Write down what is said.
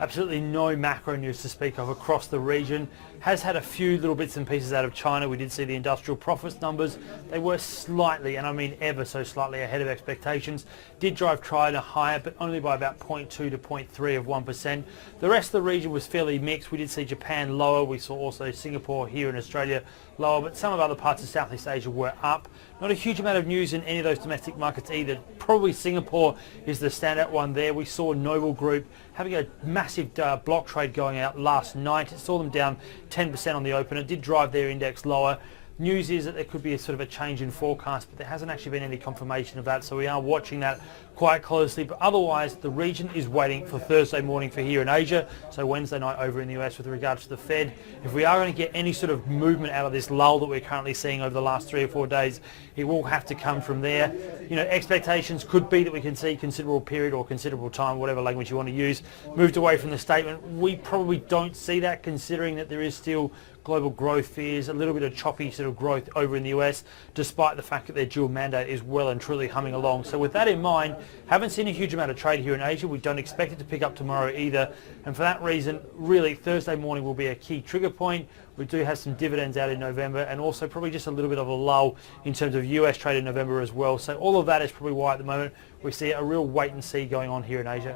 Absolutely no macro news to speak of across the region. Has had a few little bits and pieces out of China. We did see the industrial profits numbers. They were slightly, and I mean ever so slightly, ahead of expectations. Did drive China higher, but only by about 0.2 to 0.3 of 1%. The rest of the region was fairly mixed. We did see Japan lower. We saw also Singapore here in Australia lower, but some of other parts of Southeast Asia were up. Not a huge amount of news in any of those domestic markets either. Probably Singapore is the standout one there. We saw Noble Group having a massive block trade going out last night. It saw them down 10% on the open. It did drive their index lower. News is that there could be a sort of a change in forecast, but there hasn't actually been any confirmation of that, so we are watching that quite closely. But otherwise, the region is waiting for Thursday morning for here in Asia, so Wednesday night over in the US with regards to the Fed. If we are going to get any sort of movement out of this lull that we're currently seeing over the last 3 or 4 days, it will have to come from there. You know, expectations could be that we can see considerable period or considerable time, whatever language you want to use, moved away from the statement. We probably don't see that, considering that there is still global growth fears, a little bit of choppy sort of growth over in the US, despite the fact that their dual mandate is well and truly humming along. So with that in mind, haven't seen a huge amount of trade here in Asia. We don't expect it to pick up tomorrow either. And for that reason, really, Thursday morning will be a key trigger point. We do have some dividends out in November, and also probably just a little bit of a lull in terms of US trade in November as well. So all of that is probably why at the moment we see a real wait and see going on here in Asia.